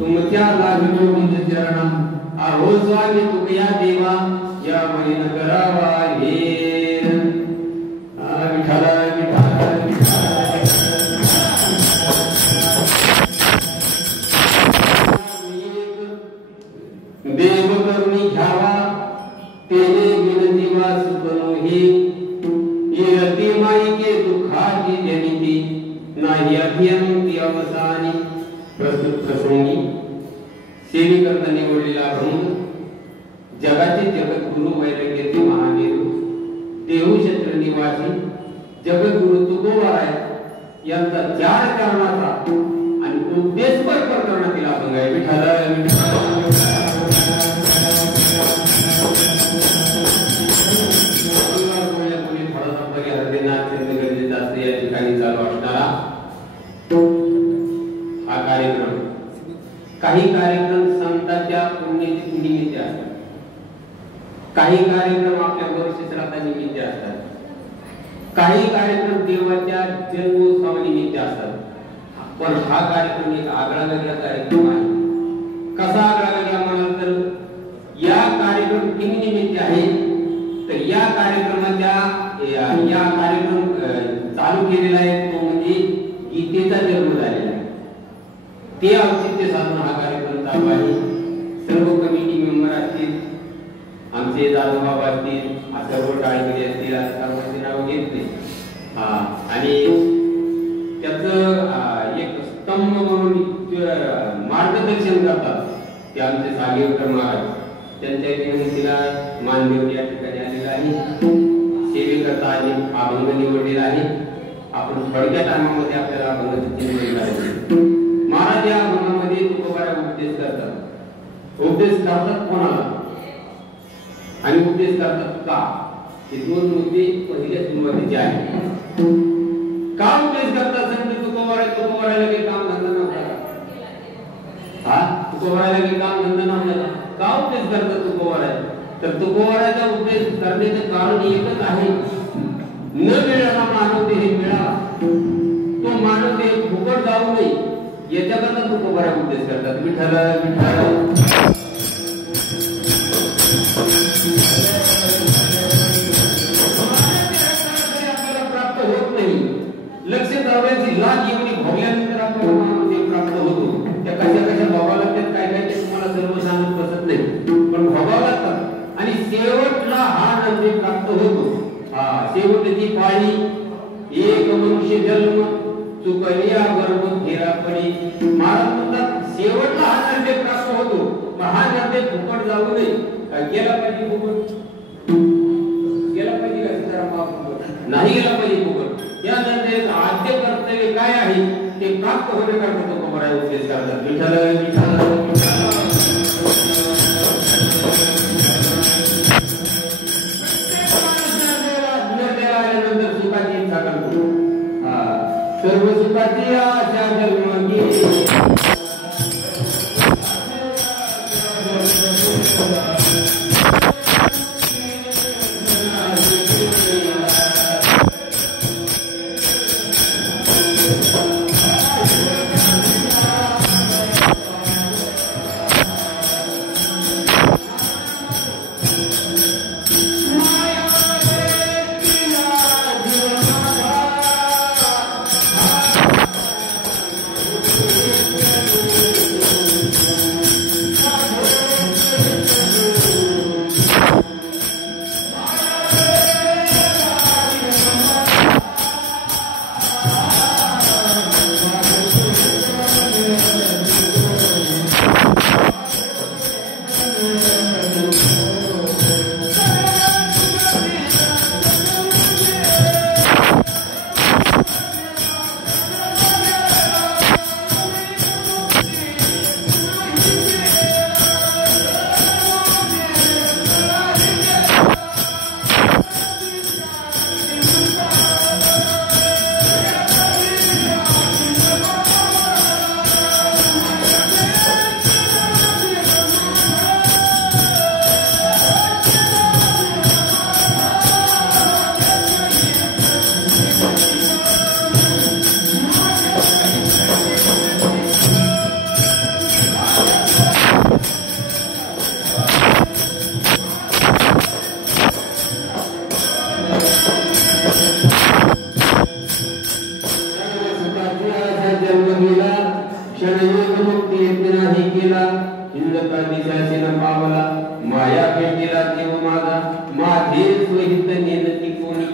तुमच्या लागिलो निज चरणा आहोस्वामी तुकया देवा या महिन करावा हेर विठ्ठल विठ्ठल देव करुणी घ्यावा तेने विनंतीवा सुखनो हे येती माईके दुःखाची जनिती नाही अभियंती अवसानी प्रस्तुत प्रसंगी सेवेकरता निवडलेला अभंग जगाचे जगद्गुरु वैराग्याचे महावीर देहूक्षेत्र निवासी जगद्गुरु तुकोबाराय यांचा 4 कारणाचा आणि उपदेशपर प्रकरणातील अभंग आहे. विठ्ठल या ठिकाणी चालू असणारा हा कार्यक्रम काही कार्यक्रम संतांच्या पुण्यतिथी निमित्त असतात, काही कार्यक्रम आपल्या वर्षश्राद्धा निमित्त असतात, काही कार्यक्रम देवाच्या जन्मोत्सवानिमित्त असतात. पण हा कार्यक्रम एक आगळा वेगळा कार्यक्रम आहे. कसा आगळा वेगळा म्हणाल तर या कार्यक्रम निमित्त आहे. तर या कार्यक्रमाच्या या कार्यक्रम चालू केलेला आहे तो म्हणजे गीतेचा जन्म झालेला आहे. ते औचित्य साधून हा कार्यक्रम चालू आहे. सर्व कमिटी मेंबर असतील, आमचे दादा बाबा असतील, सर्व टाळेगिरी असतील, सर्वांचे नाव घेतले आणि त्याचं एक स्तंभ म्हणून मार्गदर्शन करतात ते आमचे सागेवकर महाराज. त्यांच्या विनंतीला मानदेव या ठिकाणी आलेला आहे. सेवेकरता अभंग निवडलेला आहे. आपण थोडक्या टायमामध्ये आपल्याला अभंगाची निवड करायची. महाराज या अभंगामध्ये तुकोबारा उपदेश करतात. उपदेश करतात कोणाला आणि उपदेश करतात का, हे 2 मुद्दे पहिल्या सुरुवातीचे आहेत. का उपदेश करतात संत तुकोबाराला काही काम धंदा नव्हता. तुकोबाराला काही काम धंदा नव्हता. का उपदेश करतात तुकोबारा? तर तुकोबाराचा उपदेश करण्याचं कारण एकच आहे, न मिळाला मानव देह मिळाला, तो मानव देह फुकट जाऊ नये याच्याकरता तुकोबारा उपदेश करतात. विठ्ठल विठ्ठल आपल्याला प्राप्त होत नाही. लक्ष दावण्याची लाज एवढी भोगल्यानंतर आपल्याला देह प्राप्त होतो. त्या कशा कशा भोगावं लागतात काय काय ते तुम्हाला सर्व सांगत बसत नाही, पण भोगावं लागतात. आणि शेवटला हा नंदी प्राप्त होतो. शेवटची पाळी एक मनुष्य जन्म चुकलिया गर्भ घेरा पडी. महाराज म्हणतात शेवटला हा नंदी प्राप्त होतो, पण हा नंदी फुकट जाऊ नये. गेला पाहिजे फुकट, गेला पाहिजे का सीताराम? नाही गेला पाहिजे फुकट. या नंदीचं आद्य कर्तव्य काय आहे ते प्राप्त होण्याकरता तुकोबारा उपदेश करतात. विठ्ठल विठ्ठल सर्व सुखाची आशा जन्मगी भक्ती यज्ञ नाही केला हिंदता दिशासेन पावला माया भेटीला देव माझा माझे स्वहित नेनती कोणी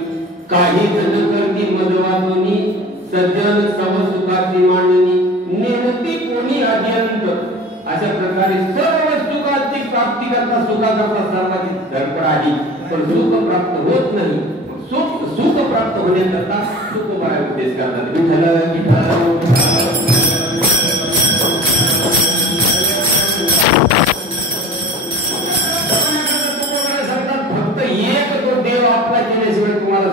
काही जण करती मदवादोनी सज्जन सव सुखाची मांडणी नेनती कोणी अत्यंत अशा प्रकारे सर्व सुखाची प्राप्ती करता सुखाकरता सर्वाधिक धडपड आहे पण सुख प्राप्त होत नाही सुख प्राप्त होण्याकरता सुख बाय उपदेश करतात विठ्ठल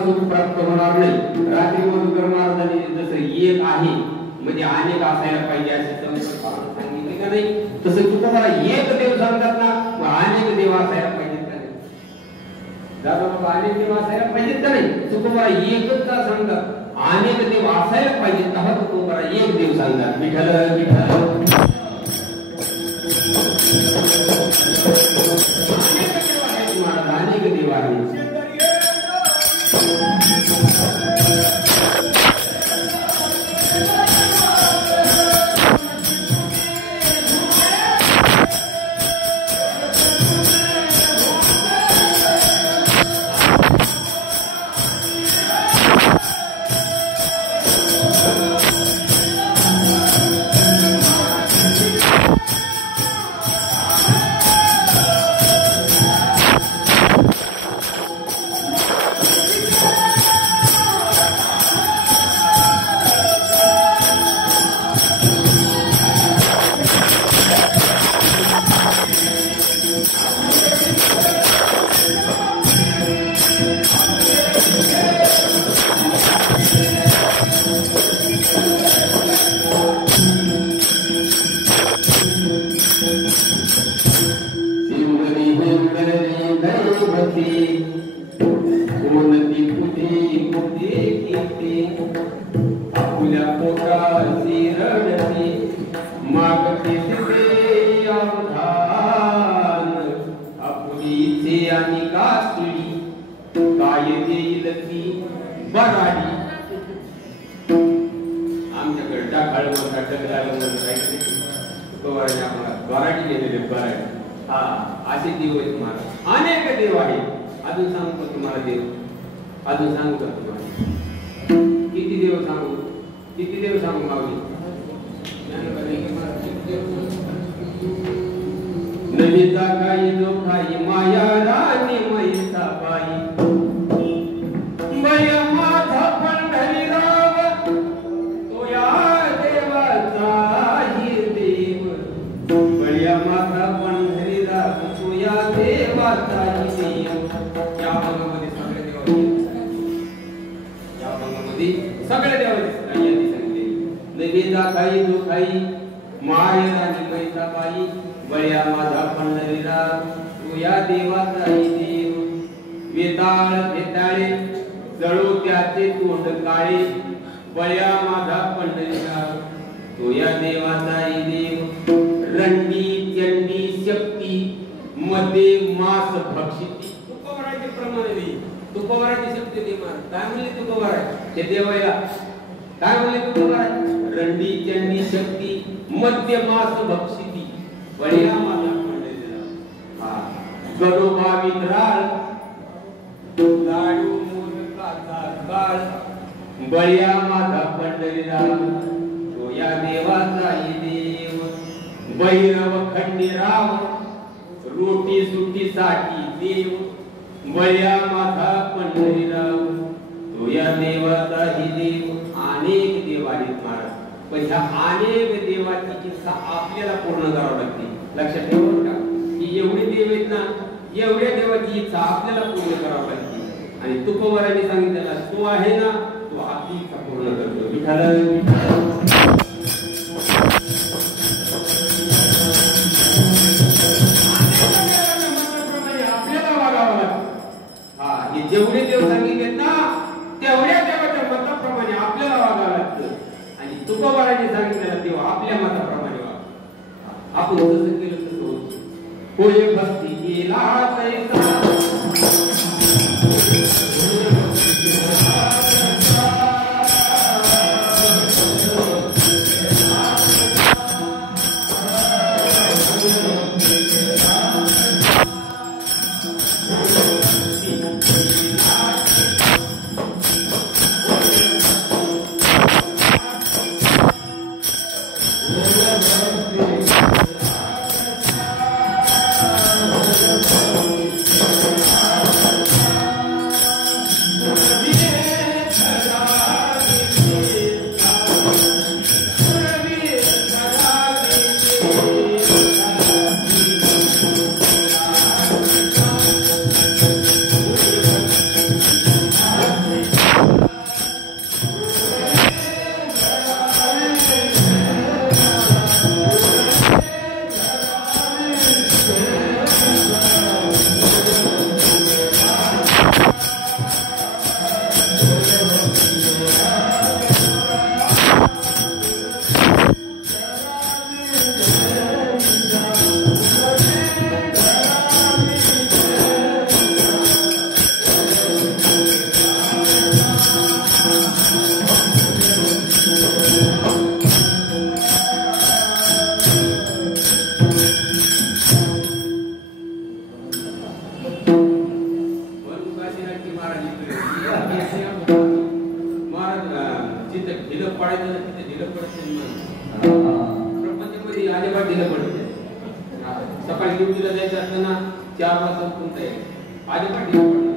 सुख प्राप्त होणार नाही रात्री मधुकर महाराजांनी जसं एक आहे म्हणजे अनेक असायला पाहिजे असे सांगितले का नाही तसं तुम्हाला एक देव सांगतात ना अनेक देव असायला पाहिजेत का नाही दादा बाबा अनेक देव असायला पाहिजेत का नाही तुम्हाला एकच का सांगतात अनेक देव असायला पाहिजेत तेव्हा तुम्हाला एक देव सांगतात विठ्ठल विठ्ठल अनेक देव आहेत जेवढे देव सांगितलेत ना तेवढ्या देवाच्या मताप्रमाणे आपल्याला वागावं लागतं आणि तुकोबाराने सांगितलेला देव आपल्या मताप्रमाणे वागा आपण जसं केलं तसं होतं होय भक्ती केला तैसा सकाळी ड्युटीला जायचं असताना 4 वाजता उठून अजिबात ढिलं पडणार,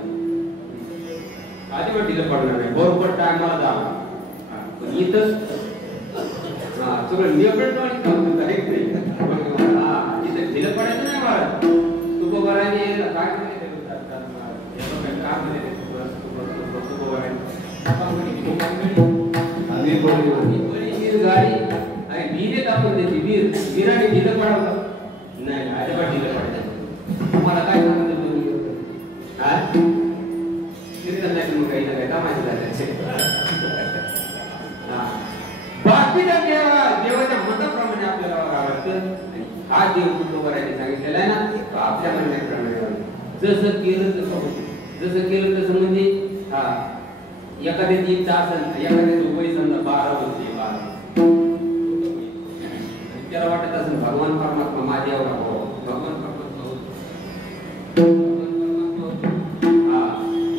अजिबात ढिलं पडणार नाही, बरोबर टायमाला जा. पण इथं सगळं नियमित आणि काम करायचं नाही. इथं ढिलं पडायचं नाही महाराज. तुकोबाराने काय म्हणे काम गाडी आणि वीर आपण देते वीराने ढिलं पडावं नाही, अजिबात ढिलं पडायचं. तुम्हाला काय सांगतो कीर्तन नाही मग काही ना काय कामाची बाकीच्या देवाच्या मताप्रमाणे आपल्याला आवडतं. हा देव तुकोबाराने सांगितलेला आहे ना, तो आपल्या म्हणण्याप्रमाणे जसं केलं तसं होतं. जसं केलं तसं म्हणजे एखाद्याची इच्छा असेल, एखाद्याचं वय समजा 12 होते, 12 त्याला वाटत असेल भगवान परमात्मा माझ्या एवढा हो, भगवान परमात्मा होतो.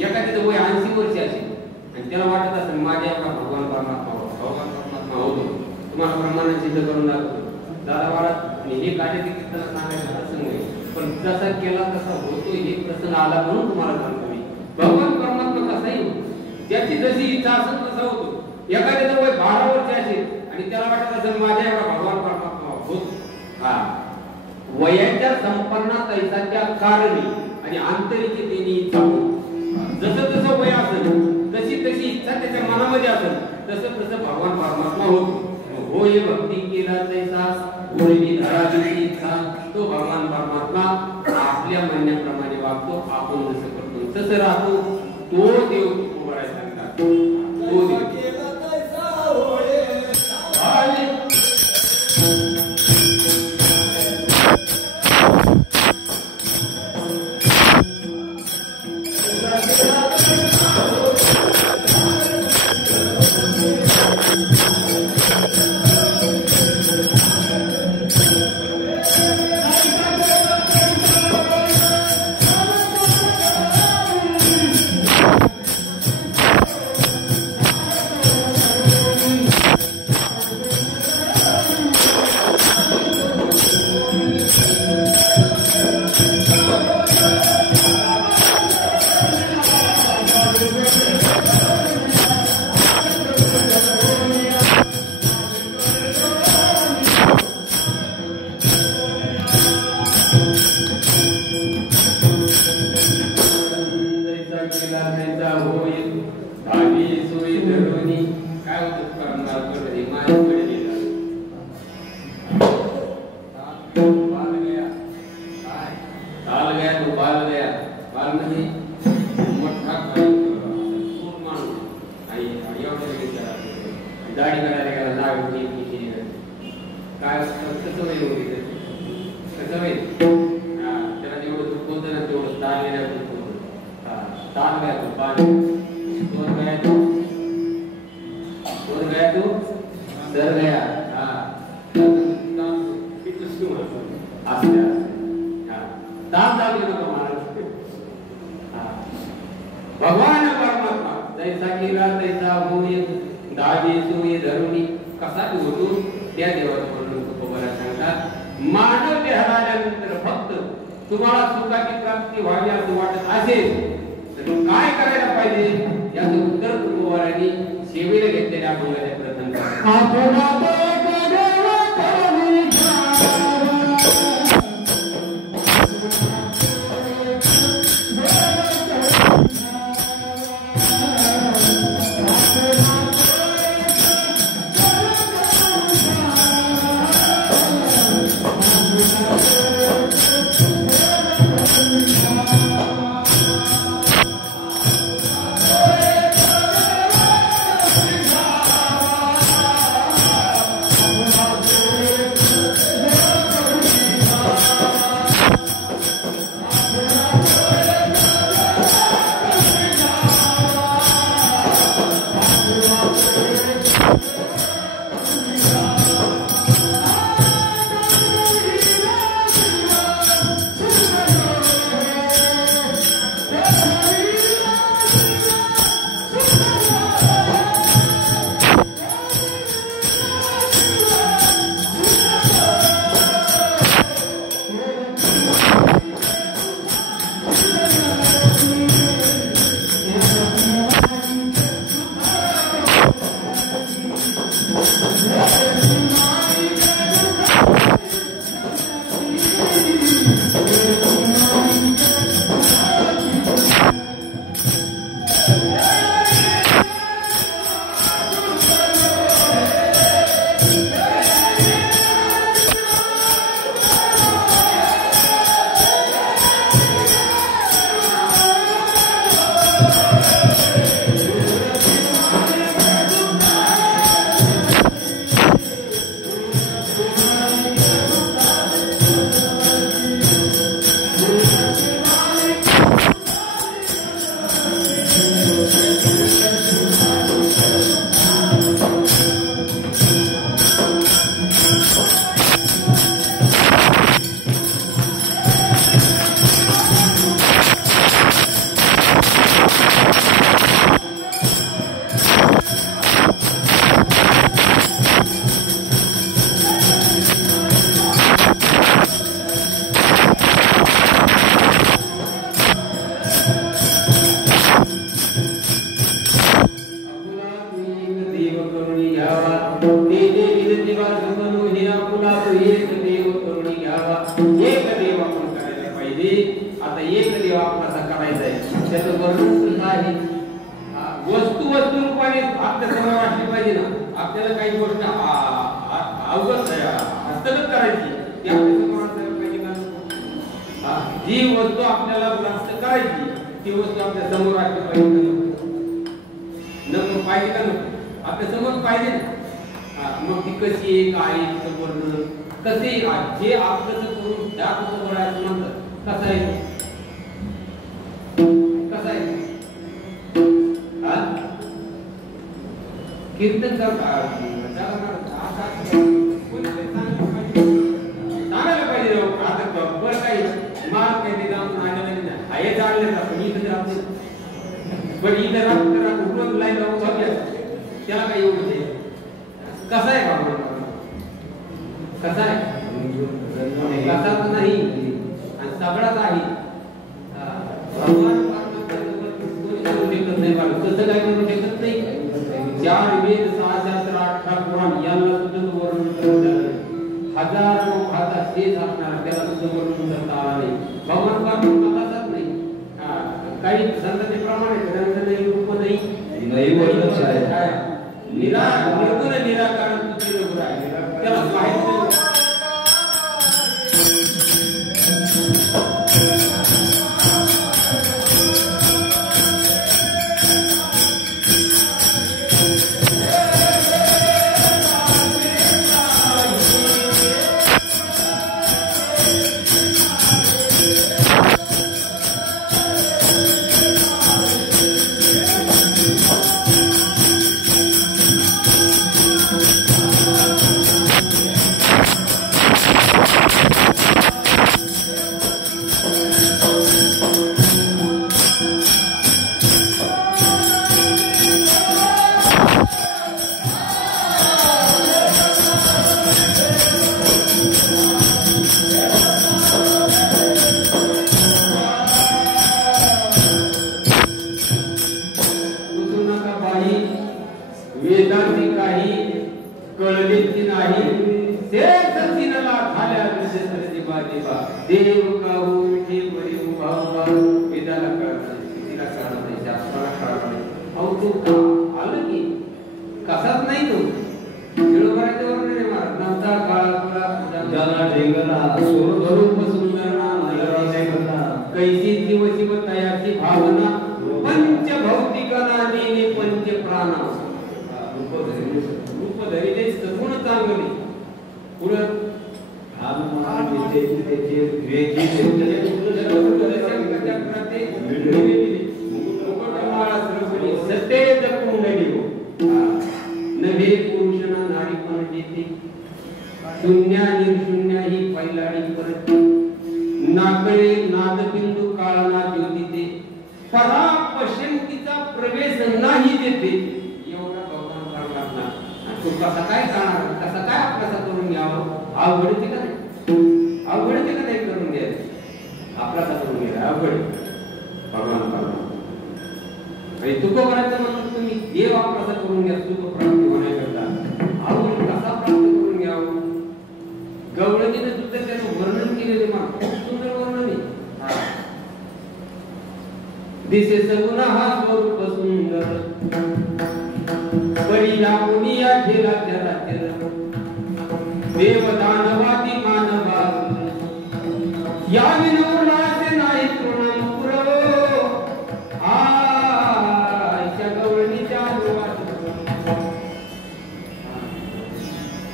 एखाद्याचं वय 80 वर्ष असेल आणि त्याला वाटत असेल माझ्या एवढा भगवान परमात्मा हो, भगवान परमात्मा होतो. तुम्हाला प्रमाणात सिद्ध करून दाखवतो दादा बाळा. हे कार्याचे कीर्तन सांगायचा प्रसंग आहे, पण जसा केला तसा होतो हे प्रसंग आला म्हणून तुम्हाला सांगतो मी. भगवान परमात्मा कसाही होतो, ज्याची जशी इच्छा असेल तसा होतो. एखाद्याचं वय 12 वर्ष असेल आणि त्याला वाटत असेल माझ्या एवढा भगवान परमात्मा होतो. वयाच्या संपन्नात ऐसाच्या कारणी आणि आंतरिकतेने इच्छा होतो. जसं जसं वय असेल तशी तशी इच्छा त्याच्या मनामध्ये असेल तसं तसं भगवान परमात्मा होतो. होय भक्ती केला तैसा होय धराची इच्छा, तो भगवान परमात्मा आपल्या म्हणण्याप्रमाणे वागतो. आपण जसं करतो तसं राहतो. तो देव तुकोबाराय सांगतात. तो देव भगवान परमात्मा जैसा केला तैसा होय दाजी सोय धरुणी कसा होतो त्या देवाचं वर्णन तुकोबाराय सांगतात. मानव देहानंतर फक्त तुम्हाला सुखाची प्राप्ती व्हावी असं वाटत असेल तर काय करायला पाहिजे याचं उत्तर तुकोबारांनी सेवेला घेतलेल्या मंगळाच्या प्रथम देवा देवा देव काहू विठे बरी उभा वेदाला कळत स्थितीला कळत नाही शास्त्राला कळत नाही. अहो तू आलं की कसाच नाही तो खेळोबाच्या वर नाही महाराज नंतर काळा जला ढेंगला स्वरूप सुंदर कैसी जीव शिव तयाची भावना पंच भौतिक नादीने पंच प्राणा रूप धरिले सगुण चांगले पुढं सतेज कुंडली नवे पुरुषना नाडी पण देते शून्या निर्शून्य ही पैलाडी परत नाकळे नादबिंदू काळाला ज्योतिते परा पशंतीचा प्रवेश नाही देते. एवढा भगवान करणार तो कसा काय जाणार कसा काय अभ्यास करून घ्यावं अवघडते का नाही अवघडते का नाही करून घ्यायचं अभ्यास करून घ्यायला अवघड भगवान करणार. आणि तुकोबराचं म्हणून तुम्ही देव अभ्यास करून घ्या सुख प्राप्ती होण्याकरता अवघड कसा प्राप्त करून घ्यावं. गवळणीने सुद्धा त्याचं वर्णन केलेले मान खूप सुंदर वर्णन आहे. दिसे सगुण हा स्वरूप सुंदर परी लागुनी या ठेला त्याला देव दानवादी मानवा या विनोदाचे नाही तृण पुरव आशा गवळणीच्या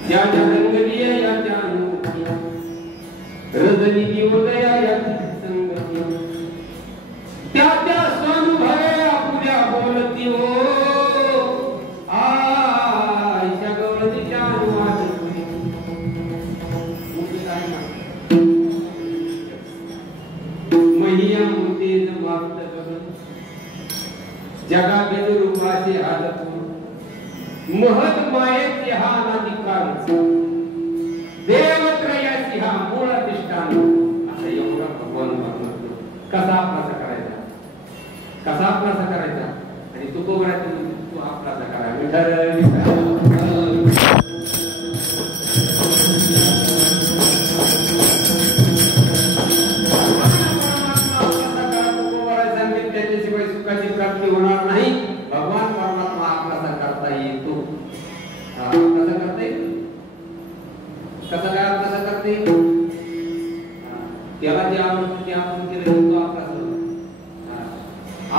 ज्या रंगलीय या रजनी दिवदया या संगती त्या त्या स्वानुभवे आपुल्या बोलती हो आशा गवळणीच्या अनुवाद महिया मुतेज मागत गगन जगा बेदरूपाचे हालपूर महत मायेचे हा अनाधिकार देवत्रयाची हा मूळ अधिष्ठान असा एवढा भगवान म्हणतो. कसा अभ्यास करायचा कसा अभ्यास करायचा आणि तू कोबरायचा तू अभ्यास करा विठ्ठल त्याच्याशिवाय सुखाची प्राप्ती होणार नाही. भगवान परमात्मा अभ्यास करता येतो. कसा करता येईल कसा काय अभ्यास करता येईल त्याला जे आवडतं ते आपण केलं तो अभ्यास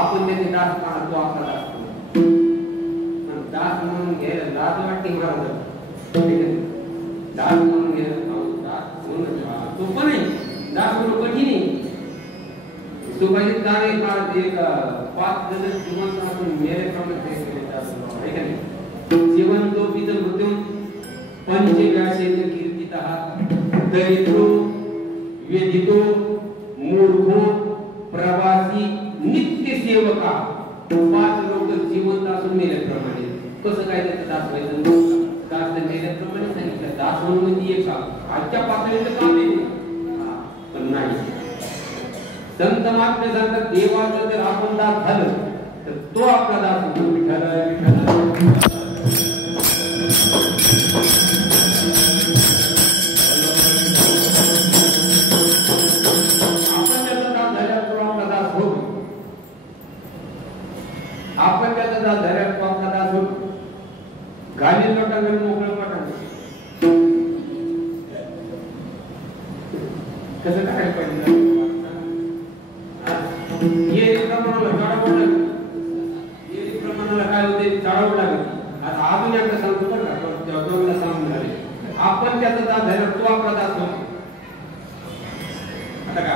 आपण त्याचे दास पाहतो तो आपला दास करतो. दास म्हणून घ्यायला लाज वाटते महाराज दास म्हणून घ्यायला दास म्हणून सोपं नाही दास म्हणून कठीण आहे. सुभाषित गाणे एक 5 जण जिवंत असून मेरे प्रमाणे आहे का नाही. जीवनतोपीच मृत्यू पंचव्यासेन कीर्तितः दरिद्रो वेदितो मूर्खो प्रवासी नित्य सेवका 5 लोक जिवंत असून मेल्याप्रमाणे कसं काय त्याचं दास व्हायचं दास मेल्याप्रमाणे सांगितलं. दास म्हणून म्हणजे एक आजच्या पातळीचं काम आहे पण नाही. संत महात्मे सांगतात देवाचं जर आपण दास झालं तर तो आपला दास होतो. विठ्ठल आपण त्याचा दास झाल्यावर तो आपला दास होतो. आपण त्याचा दास झाल्यावर तो आपला दास होतो. गाली लोटांना मोकळं पटांना कसं करायला पाहिजे. प्रमाणाला काय होते चढावं लागेल. आता अजून एकदा सांगतो बरं का दोनला सांगून झाले. आपण त्याचा दास झाला तो आपला दास होतो. आता काय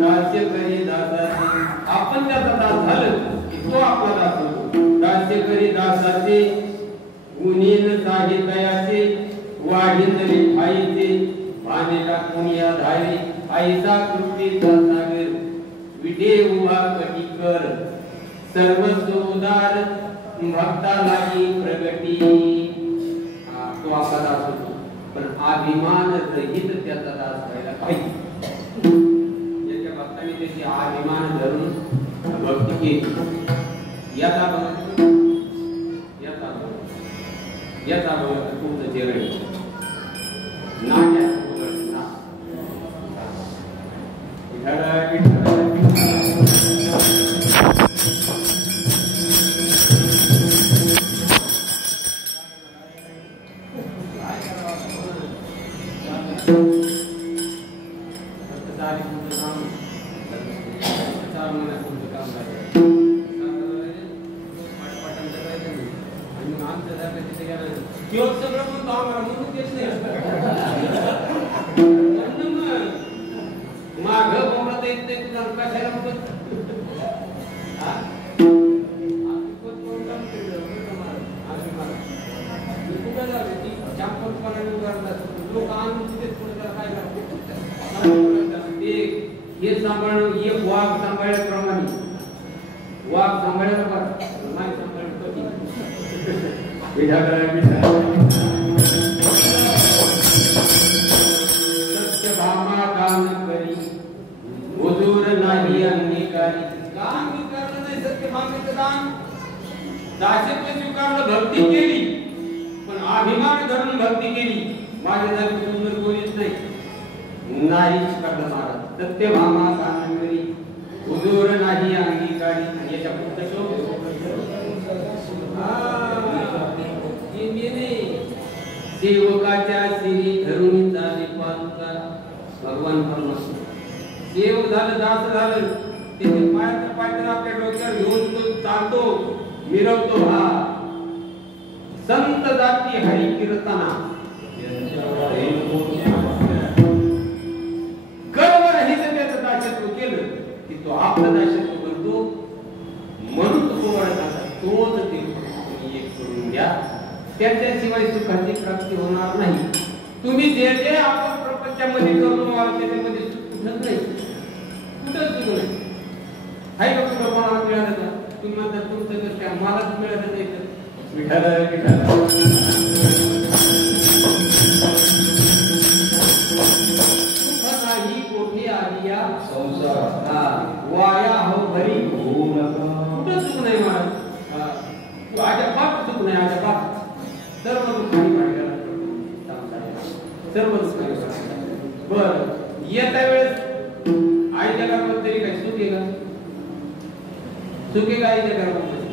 दास्य करी दासाचे आपण त्याचा दास झालं की तो आपला दास होतो दास्य करी दासाचे गुणीन साहित्याचे वाढिंदले ठाईचे भाने टाकून या धारी आईचा कृतीचा सागर विडे उभा कटी कर सर्व सुदार भक्तालाही प्रगती तो आपला दास होतो पण अभिमान रहित त्याचा दास व्हायला पाहिजे याच्या भक्तांनी त्याची अभिमान धरून भक्ती केली याचा तुमचं जेवण नाट्या हे सांभाळणं एक वाघ सांभाळल्याप्रमाणे वाघ सांभाळायला बरं नाही सांभाळणं सत्यभामा काम करी हुजूर नाही अंगीकारी काम करणं नाही सत्यभामेचं काम दासत्व स्वीकारलं भक्ती केली पण अभिमान धरून भक्ती केली माझ्या जागी सुंदर कोणीच नाही स्वीकारलं महाराज सत्यभामा काम करी हुजूर नाही अंगीकारी आणि याच्या पुढचं सेवकाच्या सिरी धरून झाले पालका भगवान परमेश्वर सेवक झालं दास झालं त्याचे पायात पायथन आपल्या डोक्यावर घेऊन तो चालतो मिरवतो हा संत जाती हरी कीर्तना गर्व रहित त्याचं दासत्व केलं की तो आपलं दासत्व करतो म्हणून तो ओळखायचा तोच ते एक करून घ्या त्याच्याशिवाय सुखाची प्राप्ती होणार नाही तुम्ही जे जे आपण प्रपंचामध्ये करून व्हाल त्याच्यामध्ये सुख कुठंच नाही कुठंच सुख नाही हाय का कुठं कोणाला मिळालं का तुम्ही म्हणता तुमचं तर काय मलाच मिळालं नाही तर नाही कोठी आलिया संसार वाया हो भरी कुठं सुख नाही महाराज अजबात सुख नाही अजबात सर्व दुःखाने भांडायला सर्व दुःखाने बर येत्या वेळेस आईच्या घरामध्ये तरी काय सुख आहे का सुख आहे का आईच्या घरामध्ये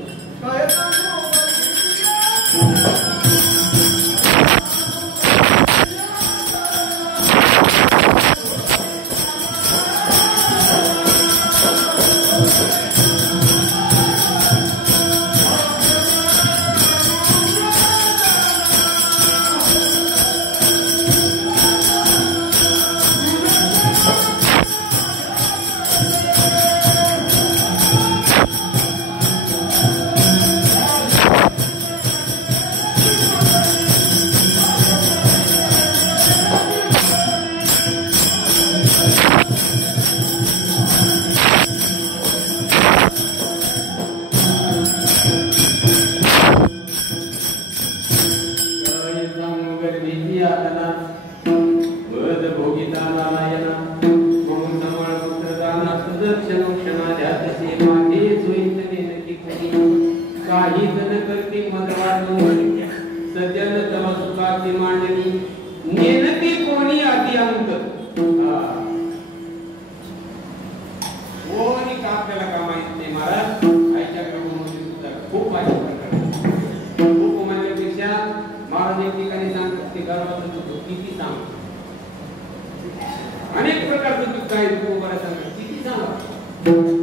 अनेक प्रकारचं दुःख आहे किती सांगा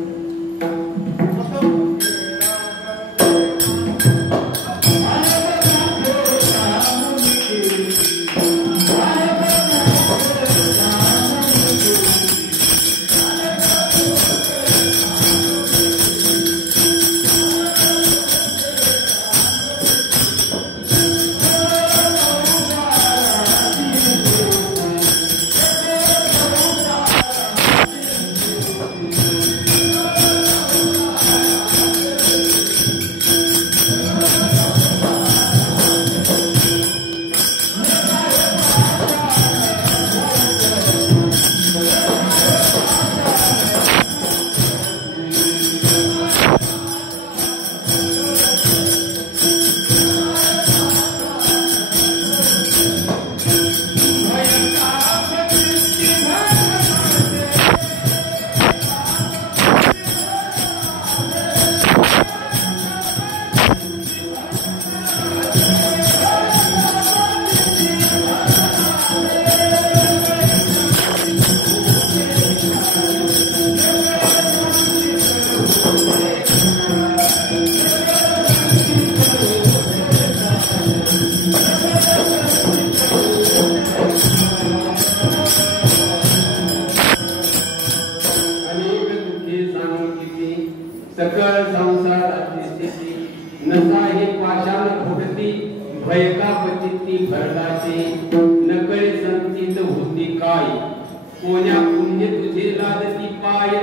कोण्या पुण्य तुझे लादती पाय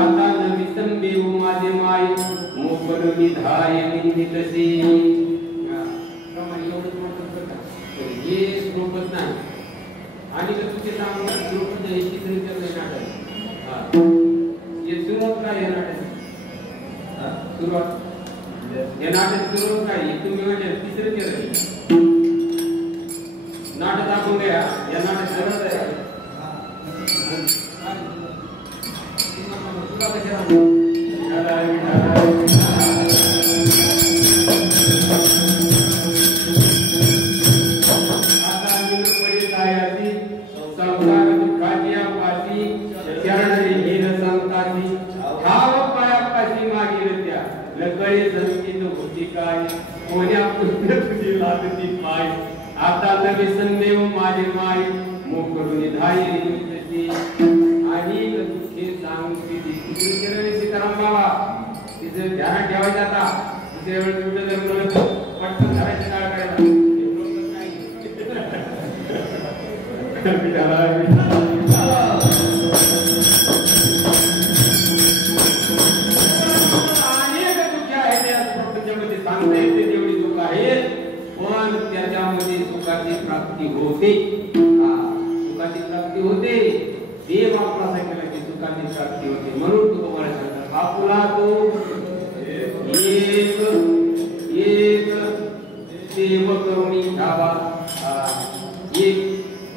आता न विसंबेव माझे माय मोकळ विधाय निंदितसे. हे श्लोकच नाही आणि तुझे सांगू श्लोक नाटक हे सुरुवात काय नाटक सुरुवात हे नाटक सुरुवात काय तुम्ही म्हणजे तिसरं केलं नाटक दाखवून घ्या या नाटक सरळ आहे. आता नवे संदेव माझे माय मोकळून धाय निमित्तशी आणि दुःखे सांग सीताराम बाबा तिचं ध्यान ठेवायचं. आता तिथे वेळ कुठं जर पटकन करायचं काय करायचं अनेक दुःखे आहेत या प्रपंचामध्ये सांगता येते तेवढी दुःख आहेत पण त्याच्यामध्ये सुखाची प्राप्ती होते. सुखाची प्राप्ती होते देव आपला सांगितलं की सुखाची प्राप्ती होते म्हणून तुकोबा सांगतात बापूला तो एक एक देव करुणी घ्यावा. एक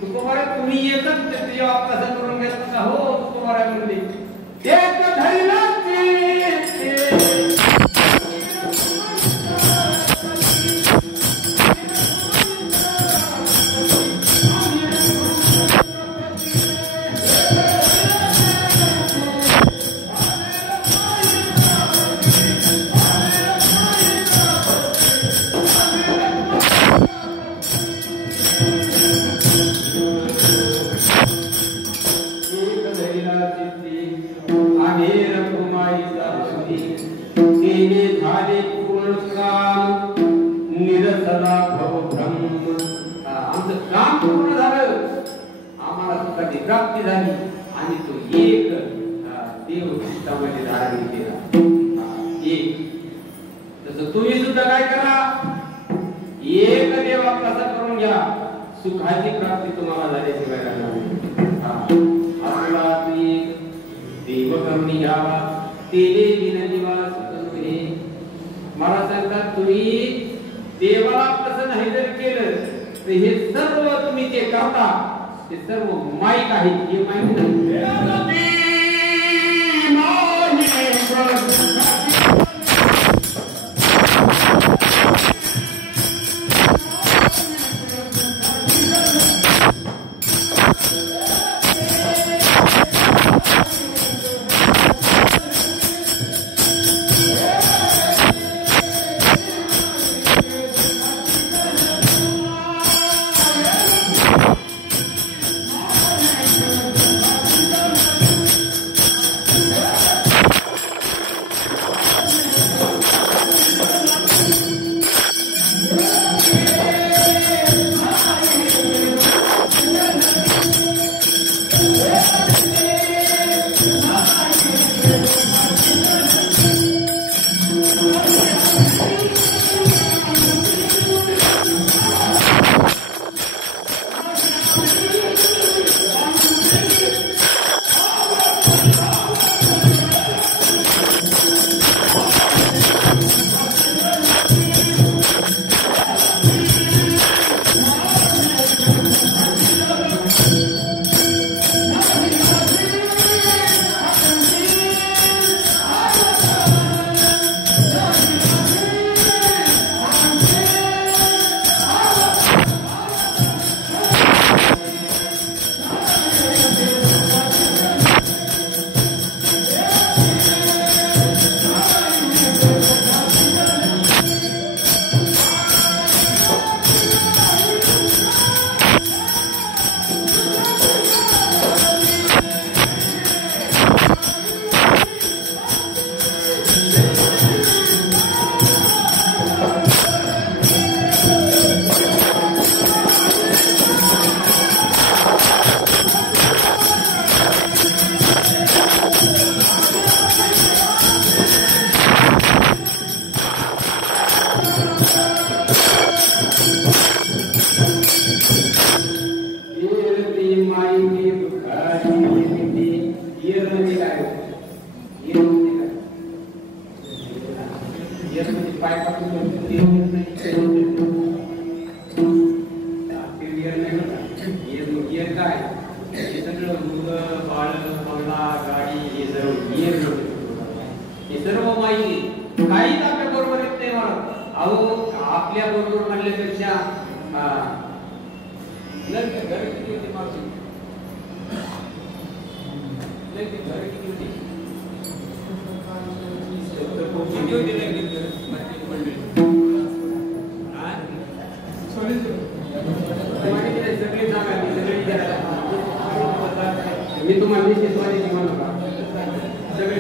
तुकोबा तुम्ही एकच देव आपला करून घेतला का हो तुकोबा म्हणले एक धैर्य प्राप्ती झाली आणि तो एक देव चित्तामध्ये धारण केला. एक तसं तुम्ही सुद्धा काय करा एक देव आपला करून घ्या सुखाची प्राप्ती तुम्हाला झाल्याशिवाय राहणार नाही. देव करून घ्यावा तेने विननिवास करुणे. मला सांगतात तुम्ही देवाला कसं नाही जर केलं तर हे सर्व तुम्ही जे करता ते सर्व माईक आहे हे माईक नाही. माई दुःखाची निर्मिती. येर म्हणजे काय? येर म्हणजे काय? येर म्हणजे पाय पासून येर काय? हे सगळं मुलं बाळ बंगला गाडी हे सर्व येर हे सर्व माहिती काहीच आपल्या बरोबर येत नाही मला. अहो आपल्या बरोबर म्हणल्यापेक्षा घर किती होते मावशी? घर किती होते? किती होते सगळे सांगा मी तुम्हाला निश्चित माहिती म्हणू का सगळे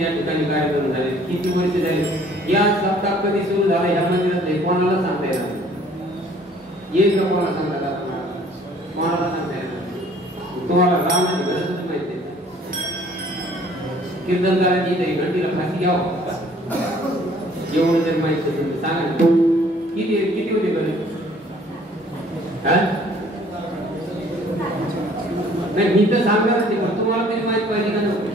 या ठिकाणी कार्यक्रम झाले. किती वर्ष झाले? या सप्ताह कधी सुरू झाला ह्या मंदिरात कोणाला सांगता येणार? येईल का कोणाला सांगता? कोणाला सांगता येणार? तुम्हाला रामाची गरजच माहिती आहे. कीर्तन करायची इथे घंटीला फाशी घ्यावं एवढं जर माहिती तुम्ही सांगा ना. किती किती होते बरे? नाही मी तर सांगणारच आहे पण तुम्हाला तरी माहिती पाहिजे का नको?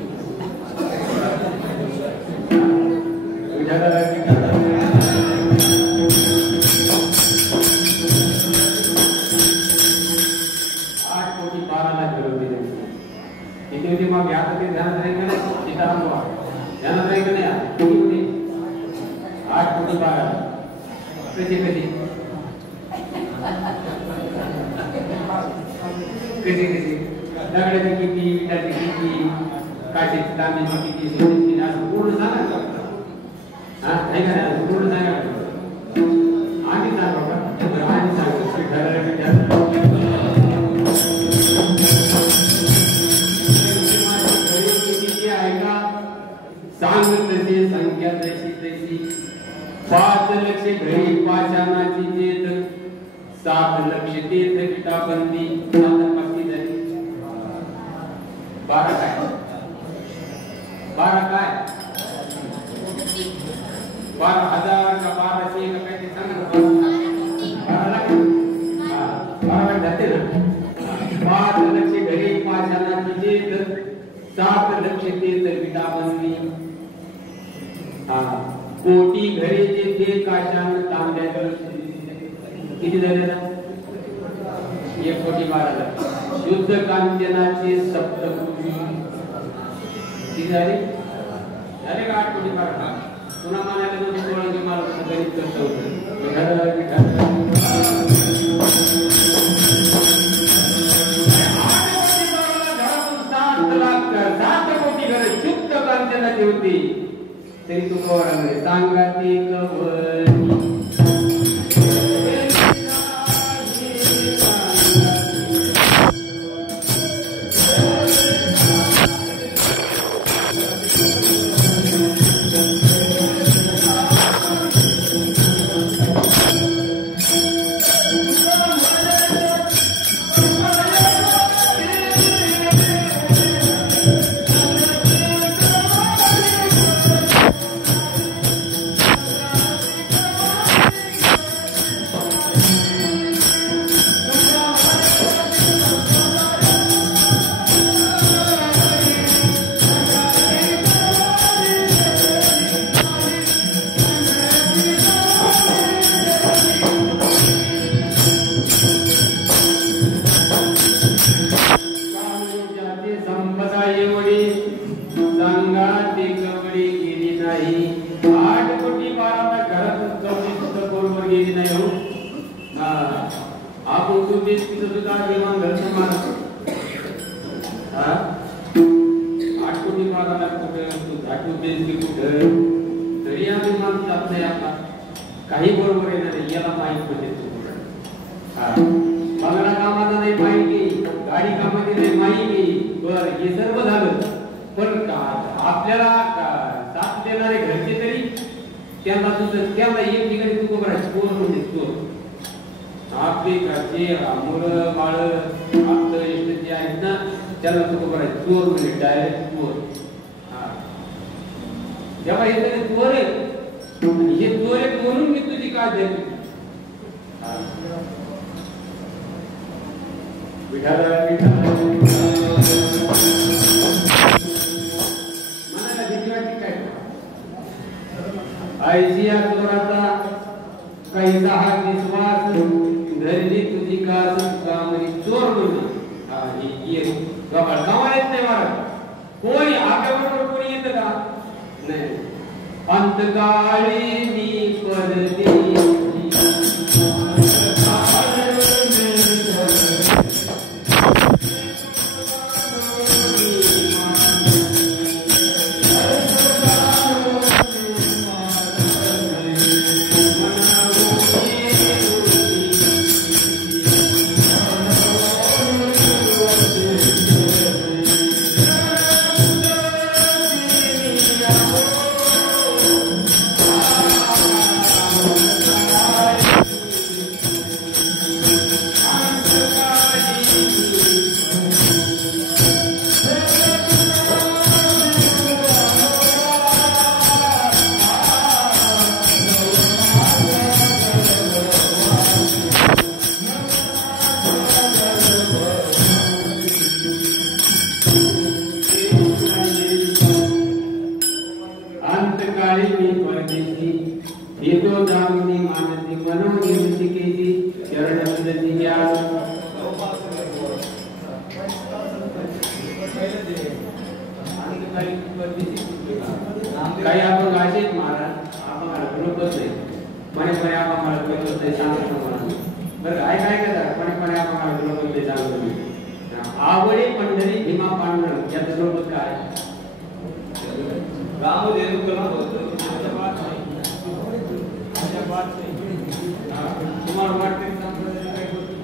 8 कोटी 12 लाख रुपये किती होती मग या ते ध्यानात राहील का नाही? सीताराम ध्यानात राहील का नाही? किती होती? 8 कोटी 12 लाख. कशी कशी कशी कशी दगडाची किती विटाची किती काशीची तांबीची किती सोन्याची असं पूर्ण सांगा. हा नाही का नाही पूर्ण सांगा. आम्ही सांगा बाबा आम्ही सांगतो आहे का सांग तशी संख्या जशी तशी 5 लक्ष घरी पाषाणाची चेत 7 लक्ष तीर्थ किटाबंदी 12 काय 12 काय 12,000 का 1200 का काय ते सांगा ना. 12 लाख 12 लाख जाते ना. 5 लक्ष घरी पाषाणाची चेत 7 लक्ष तीर्थ किटाबंदी. कोटी घरे जेथे काशान तांब्याचं किती झाले ना? 1 कोटी 12 लाख. शुद्ध कांचनाचे सप्तकोटी किती झाले? झाले का 8 कोटी 12 लाख? पुन्हा म्हणाले म्हणजे 16 की मला गणित करता होतं. 7 कोटी घरे शुद्ध कांचनाची होती तरी तू कोणाला सांगा ते कवनी. काही बरोबर येणार याला माहित म्हणजे बंगला कामाचा नाही माहिती, गाडी कामाची नाही माहिती, बर हे सर्व झालं. पण आपल्याला साथ देणारे घरचे तरी त्यांना सुद्धा त्यांना एक ठिकाणी तू बघा चोर म्हणजे चोर आपले घरचे मुलं बाळ आपलं इष्ट जे आहेत ना त्याला तू बघा चोर म्हणजे डायरेक्ट चोर. जेव्हा हे चोर आहे हे चोर आहेत म्हणून मी तुझी काळजी घेतो. विठाला मनाला भीती वाटते काय? आईची या चोराचा काही हा विश्वास धरली तुझी कास कामरी चोर म्हणून गावा येत नाही महाराज. कोणी आपल्याबरोबर कोणी येतं का? नाही. अंतकाळी मी परदेशी येतो जागुनी मानसी मनोनी मुसिकेची चरणपदची ज्ञान काही आपण गाशीत महाराज आपण ग्रुपच नाही पणे आपण मला ग्रुपच नाही सांगतो म्हणून बरं काय करतात पणे आपण ग्रुपच नाही सांगतो. आवडे पंढरी भीमा पांडुरंग याचं ग्रुपच काय राम देव कला होतो तुम्हाला वाटते काही गोष्टी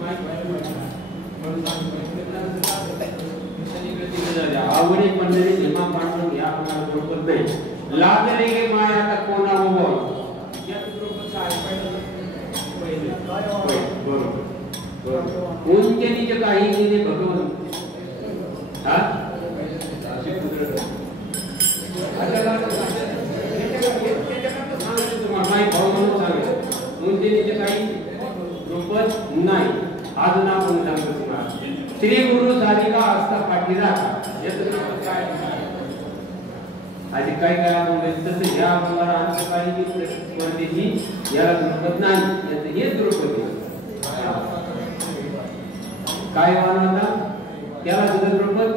आवडी पंढरी भीमा पांडुरंग या प्रकार ग्रुपच नाही. लागले गे मायाचा कोणा उभं उनके नीचे काही नीचे भगवान हा नाही आज ना आपण सांगतो श्री गुरु सारिका असता पाठीरा काय आधी काय आपण तसं ह्या मंगळा अंतकाळी स्पर्धेची याला द्रुपद नाही याचं हे द्रुपदी काय वाहन त्याला सुद्धा द्रुपद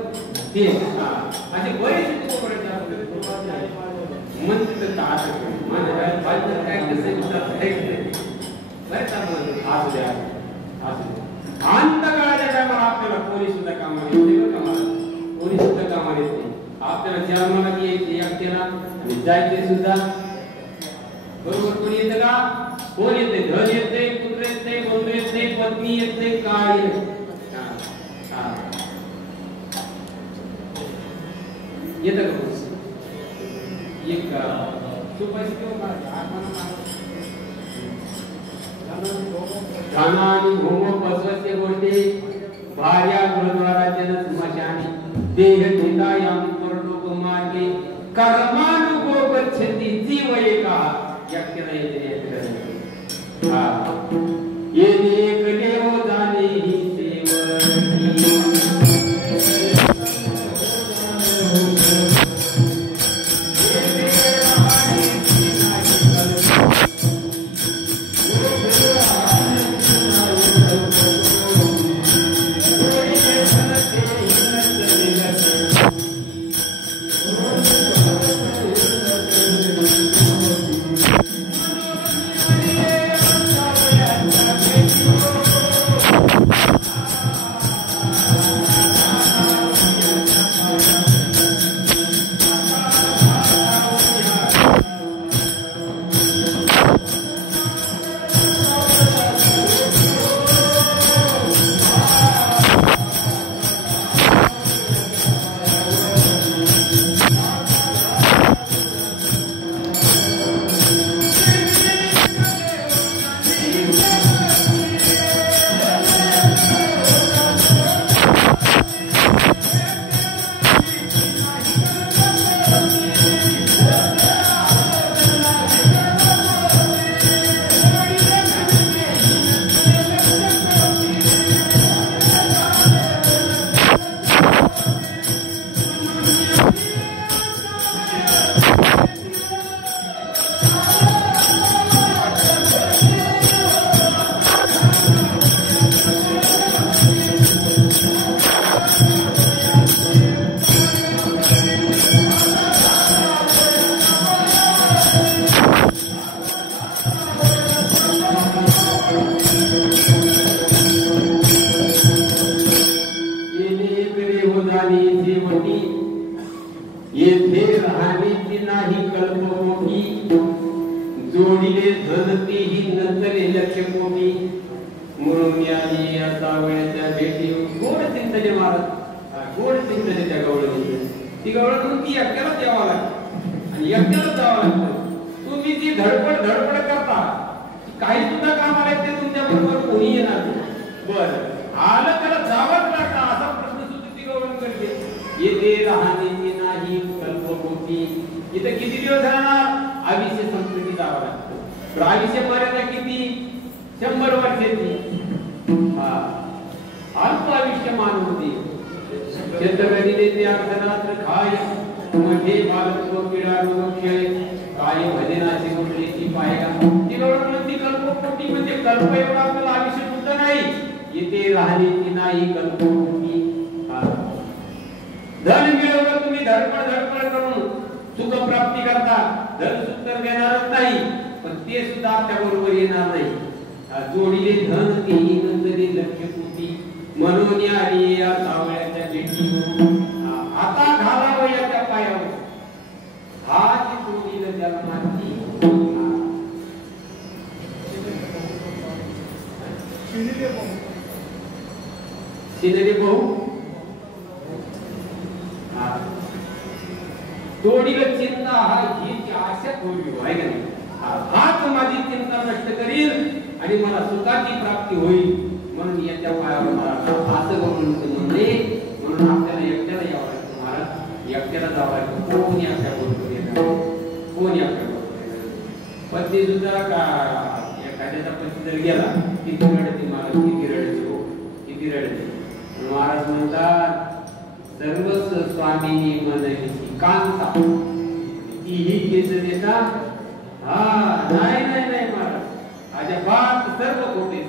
ते असे बरेच मन तिथं काय अंतकाळाच्या टायमाला आपल्याला कोणी सुद्धा कामाला येते कोणी सुद्धा कामाला येते. आपल्याला जन्माला यायचे एकट्याला आणि जायचे सुद्धा बरोबर. कोणी येतं का? कोण येते? धन येते, पुत्र येते, बंधू येते, पत्नी येते, काय येतं का? एक सुपारी धनानी भूम बसवस्य गोष्टी भार्या गुरुद्वाराच्या स्मशानी देह चिंतायाम परलोक मार्गे कर्मानुभव गच्छति जीव एका व्यक्तीला येते ये एक देव जाणे ही पोटी जोडीले धन तेही नंतले लक्ष पोटी म्हणून यानी या सावळ्याच्या भेटी गोड चिंतले महाराज गोड चिंतले त्या गवळणी ती गवळण ती एकट्याला द्यावा लागते आणि एकट्याला जावं लागतं तुम्ही जी धडपड करता काही सुद्धा काम आले ते तुमच्या बरोबर कोणी येणार बरं आलं त्याला जावंच लागतं असा प्रश्न सुद्धा ती गवळण करते येथे राहण्याची नाही कल्पकोटी इथं किती दिवस राहणार आयुष्य संस्कृती जावं लागतं आयुष्य मर्यादा किती 100 वर्षाची अल्प आयुष्य मानवते शेतकरी ते अर्धरात्र खाय मध्ये बालत्व किडा रोगक्षय काय भजनाची मुठलीची पायगा ती गवळण कल्पकोटी म्हणजे कल्प एवढा आपल्याला आयुष्य सुद्धा नाही येथे राहण्याची नाही कल्पकोटी धन मिळवलं तुम्ही धडपड करून सुख प्राप्ती करता धन सुख तर देणारच नाही पण ते सुद्धा आपल्या बरोबर येणार नाही जोडीले धन तेही नंतरी लक्ष पोटी म्हणून आली या सावळ्याच्या भेटी आता घालावं याच्या पायावर हात जोडीला जन्माची सिनेरी भाऊ जोडीला चिंता हा ही आशा थोडी आहे का नाही हाच माझी चिंता नष्ट करील आणि मला सुखाची प्राप्ती होईल म्हणून याच्या पायावर मला असं करून म्हणणे म्हणून आपल्याला एकट्याला यावं लागतं महाराज एकट्याला जावं लागतं कोणी आपल्या बरोबर येणार कोणी आपल्या बरोबर येणार पत्नी सुद्धा का एखाद्याचा पती जर गेला किती रडते महाराज किती रडते महाराज म्हणतात सर्वस्व स्वामीनी मनविसी कांता तीही केस देता नाही महाराज अजबात सर्व खोटे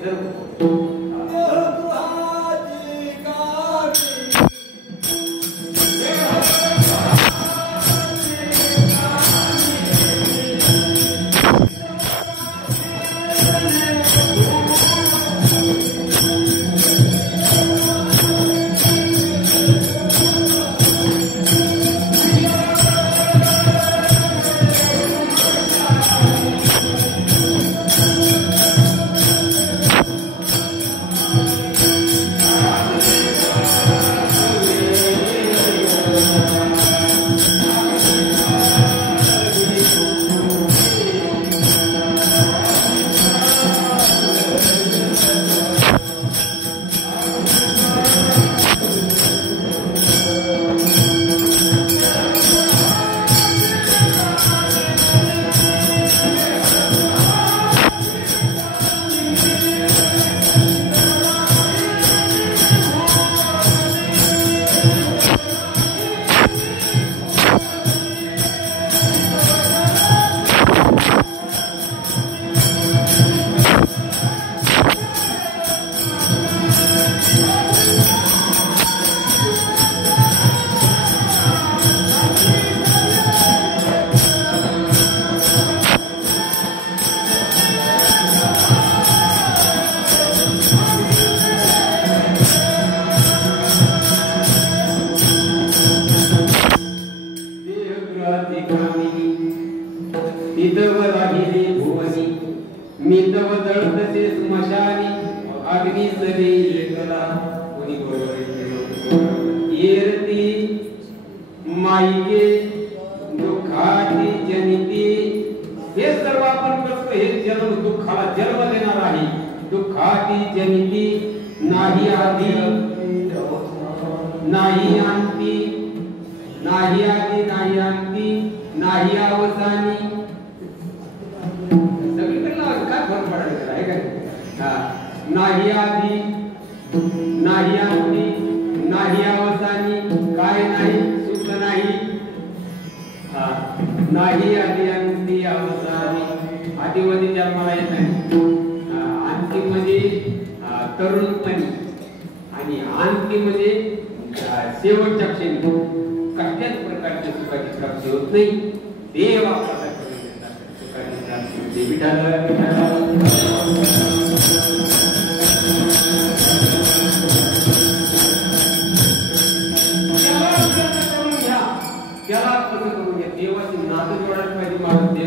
देवाची नातं जोडायला पाहिजे.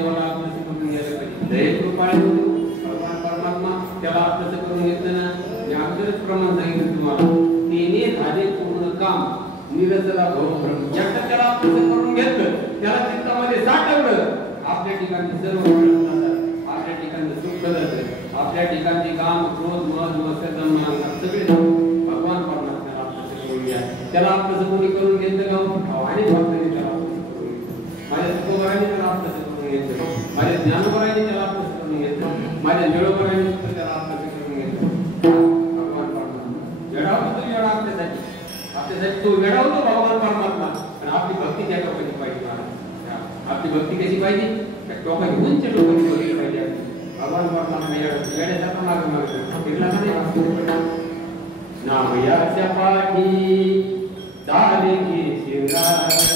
सदा भवभ्रम. एकदा त्याला आपलं करून घेतलं, त्याला चित्तामध्ये साठवलं, आपल्या ठिकाणी सर्व आपल्या ठिकाणी सुख करत, आपल्या ठिकाणी काम क्रोध मद मत्सर सगळे भगवान परमात्म्याला आपलं करून घ्या. त्याला आपलं कोणी करून घेतलं का आणि भक्तांनी त्याला आपलं करून घेतलं, माझ्या सुखवरांनी त्याला आपलं करून घेतलं, माझ्या ज्ञानवरांनी त्याला आपलं करून घेतलं, माझ्या निळवरांनी त्याला आपलं करून घेतलं. भगवान परमात्मा वेळा होतो, वेळा आपल्यासाठी तो वेळा होतो भगवान परमात्मा. पण आपली भक्ती त्या टोकाची पाहिजे. आपली भक्ती कशी पाहिजे? टोकाची उंच टोकाची भक्ती पाहिजे. भगवान परमात्मा येण्याचा मार्ग मागतो फिरला नाही वाचतो. नामयाच्या पाठी चाले की शिवराज,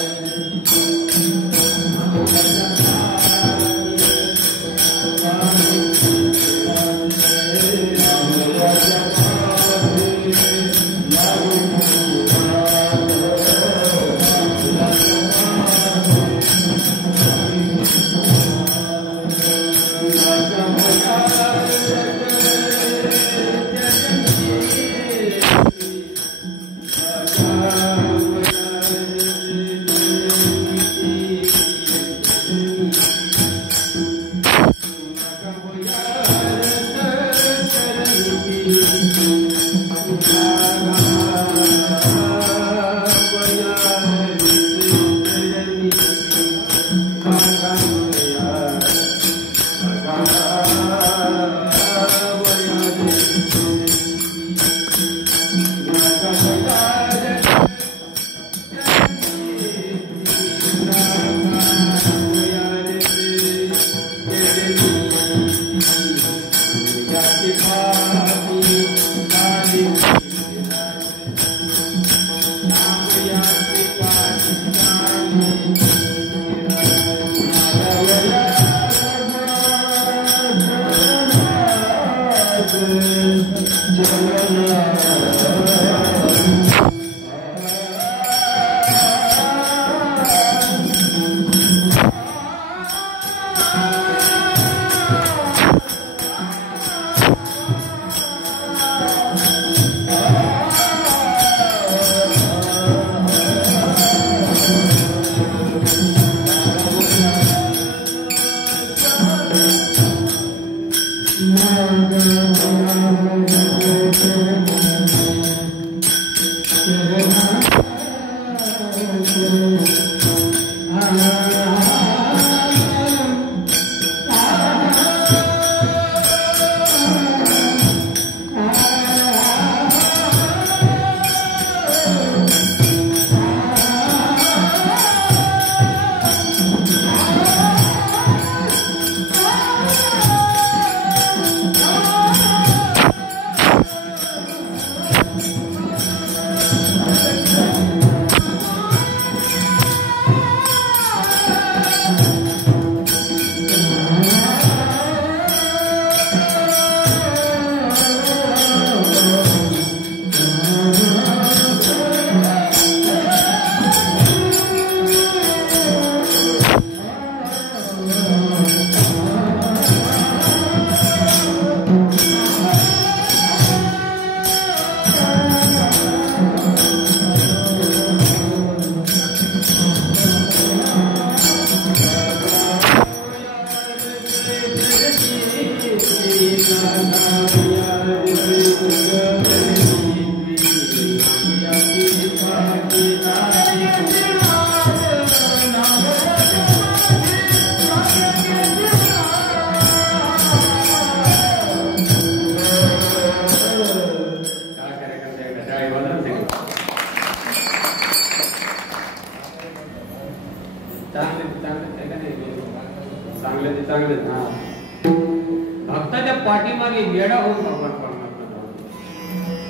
भक्ताच्या पाठीमागे वेडा होऊन भगवान परमात्मा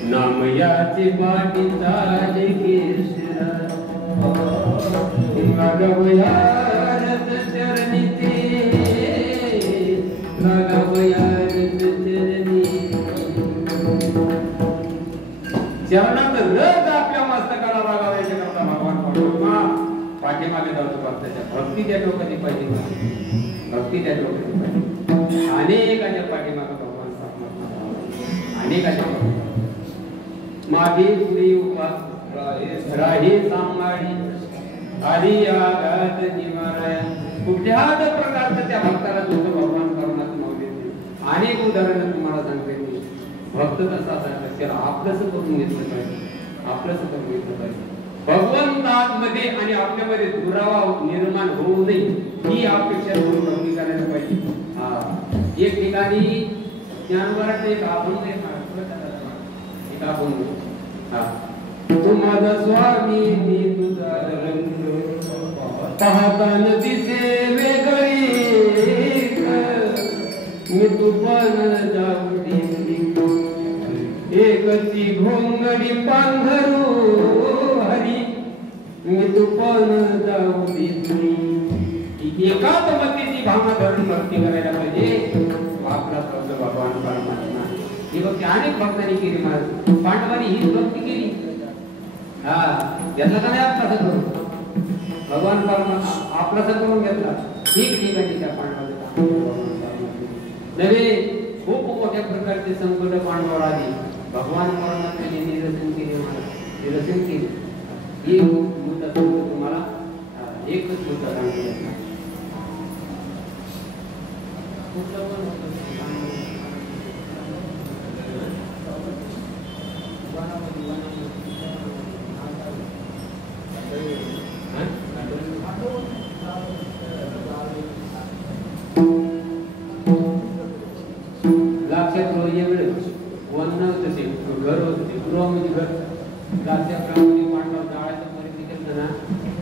नामयाची पाठी चाले केशरा लागवया रत चरणी ते लागवया रत चरणी चरणात रत आपल्या मस्तकाला लागायचे करता भगवान परमात्मा पाठीमागे जातो. भक्ताच्या भक्ती त्या लोकांनी पाहिजे, भक्ती त्या लोकांनी पाहिजे. अनेकाच्या पाठीमागे भगवान परमात्मा अनेकाच्या मागे पुढे राही सांभाळी आधी आघात निवाराया. कुठल्याच प्रकारचं त्या भक्ताला दुःख भगवान परमात्मा मागू देते. अनेक उदाहरणं तुम्हाला सांगते. भक्त तसा असायचा, त्याला आपलंसं करून घेतलं पाहिजे, आपलंसं करून घेतलं पाहिजे. भगवंतामध्ये आणि आपल्यामध्ये दुरावा निर्माण होऊ नये ही अपेक्षा कमी करायला पाहिजे. एक ठिकाणी ज्ञानवरात एक अभंग तू माझा स्वामी मी तुझा रंग पाहताना दिसे वेगळी मी तू पण जाऊ दे एकची घोंगडी पांघरू हरी मी तू पण जाऊ दे. एकात्मतेची भावना धरून भक्ती करायला पाहिजे. आपला भगवान परमात्मा ही भक्ती अनेक भक्तांनी केली. महाराज पांडवांनी हीच भक्ती केली. याचा का नाही आपला करून भगवान परमात्मा आपलासा करून घेतला. ठिकठिकाणी त्या पांडवांचा नव्हे खूप मोठ्या प्रकारचे संकट पांडवावर आली. भगवान परमात्म्याने निरसन केले. निरसन केले. ही मुद्दा तुम्हाला एकच मुद्दा सांगितला. लक्षात एवढे वन तसे घर होते गृह म्हणजे घर राज्याप्रमाणे पांडव जाळाच्या परिस्थिती केलं ना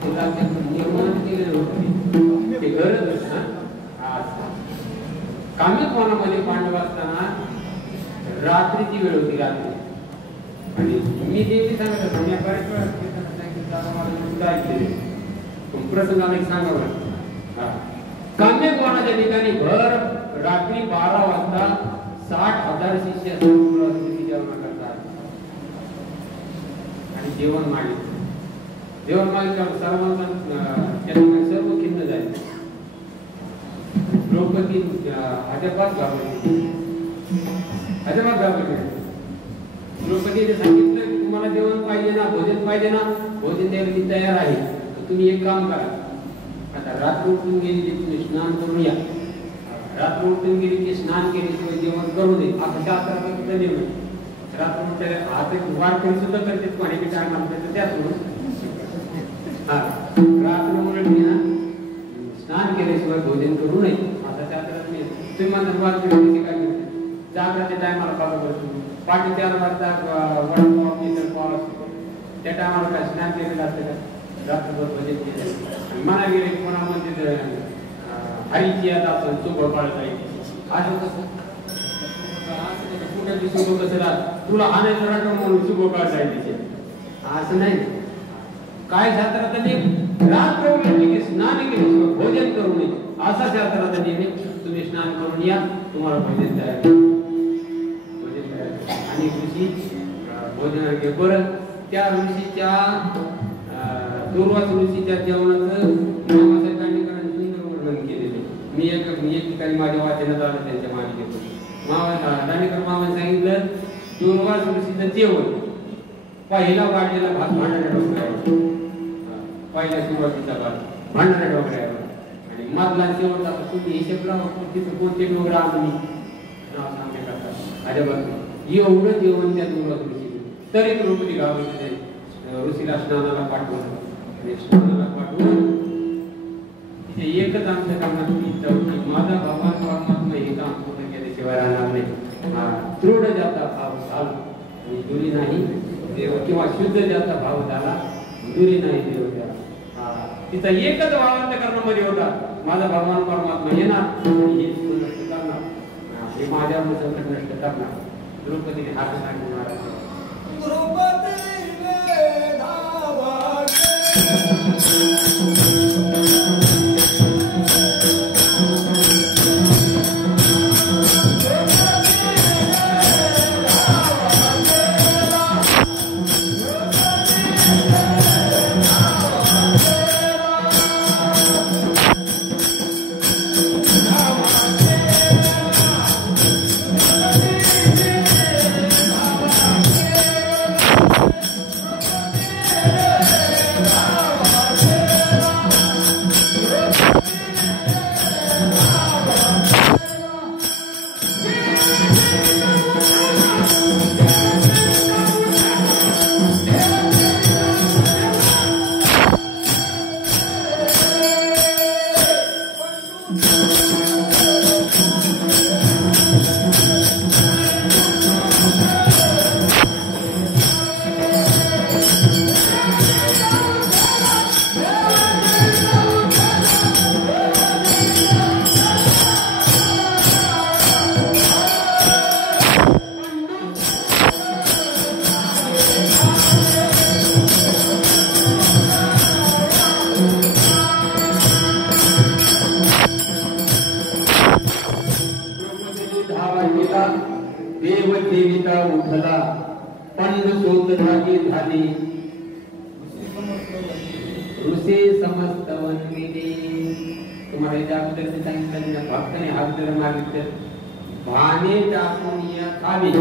ते राज्यात निर्माण केलेलं होतं ते घरच कामिक वनामध्ये पांडव असताना रात्रीची वेळ होती. रात्री आणि मी देवी सांगत होतो प्रसंगाने सांगावं. कामिक वनाच्या ठिकाणी भर रात्री 12 वाजता 60,000 शिष्य जेवण करतात आणि जेवण मागितल्यावर सर्व खिन्न झाले. द्रौपदी अजबात घाबरली. द्रौपदीने सांगितलं की तुम्हाला जेवण पाहिजे ना, भोजन पाहिजे ना, भोजन द्यायला मी तयार आहे. तुम्ही एक काम करा, आता रात्र उठून गेली की तुम्ही स्नान करून या. रात्र उठून गेली की स्नान केल्याशिवाय जेवण करू नये असं शास्त्रात कुठं नेम. रात्र उठल्या आता वारकरी सुद्धा करते पाणी काय म्हणतात त्याच रात्र उलटली ना स्नान केल्याशिवाय भोजन करू नये असं शास्त्रात नाही. तुम्ही म्हणतात वारकरी काय करते जागराच्या टायमाला फॉलो करतो. पाठी 4 वाजता वडापाव असतो त्या टायमाला काय स्नान केलेलं असतं का? रात्रभर भजन केलं म्हणा गेले की कोणा म्हणजे हरीची आता आपण चुबळ पाळता असं कसं कुठे शुभ कसं राहत तुला आणायचं राहतं म्हणून शुभ पाळता येते असं नाही. काय शास्त्रात रात्र उलटली की स्नान केल्याशिवाय भोजन करू नये असा शास्त्रात तुम्ही स्नान करून या तुम्हाला भोजन तयार आणि ऋषी भोजन परत त्या ऋषीच्या दुर्वास ऋषीच्या जेवणाचं मामासाहेबांनी सुंदर वर्णन केलेले. मी एक ठिकाणी माझ्या वाचनात आलं त्यांच्या मालिकेतून दाणेकर मामाने सांगितलं दुर्वास ऋषीचं जेवण पहिला वाढलेला भात भांडणाऱ्या डोकऱ्यावर, पहिल्या सुरुवातीचा भात भांडणाऱ्या डोकऱ्यावर आणि मधला शेवटचा तुम्ही हिशेब लावा तिथं कोणते डोंगर आम्ही नाव सांगणे करतात अजबात एवढं जेवण त्या दुर्वास ऋषी तरी द्रौपदी गावामध्ये ऋषीला स्नानाला पाठवलं. स्नानाला पाठवून तिथे एकच आमच्या कामात माझा भगवान परमात्मा हे काम पूर्ण केल्याशिवाय राहणार नाही. दृढ ज्याचा भाव झाला आणि दुरी नाही देव किंवा शुद्ध ज्याचा भाव झाला दुरी नाही देव त्याला. तिचा एकच भावांतकरणामध्ये होता माझा भगवान परमात्मा येणार हे नष्ट करणार हे माझ्यावर संकट नष्ट करणार. द्रौपदीने हात सांगणार देव देविता उठला पंड सोतरागी झाली ऋषी समस्त वनविले. तुम्हाला याच्या अगोदर सांगितलं भक्ताने हात जर मागितलं भाने टाकून या खाली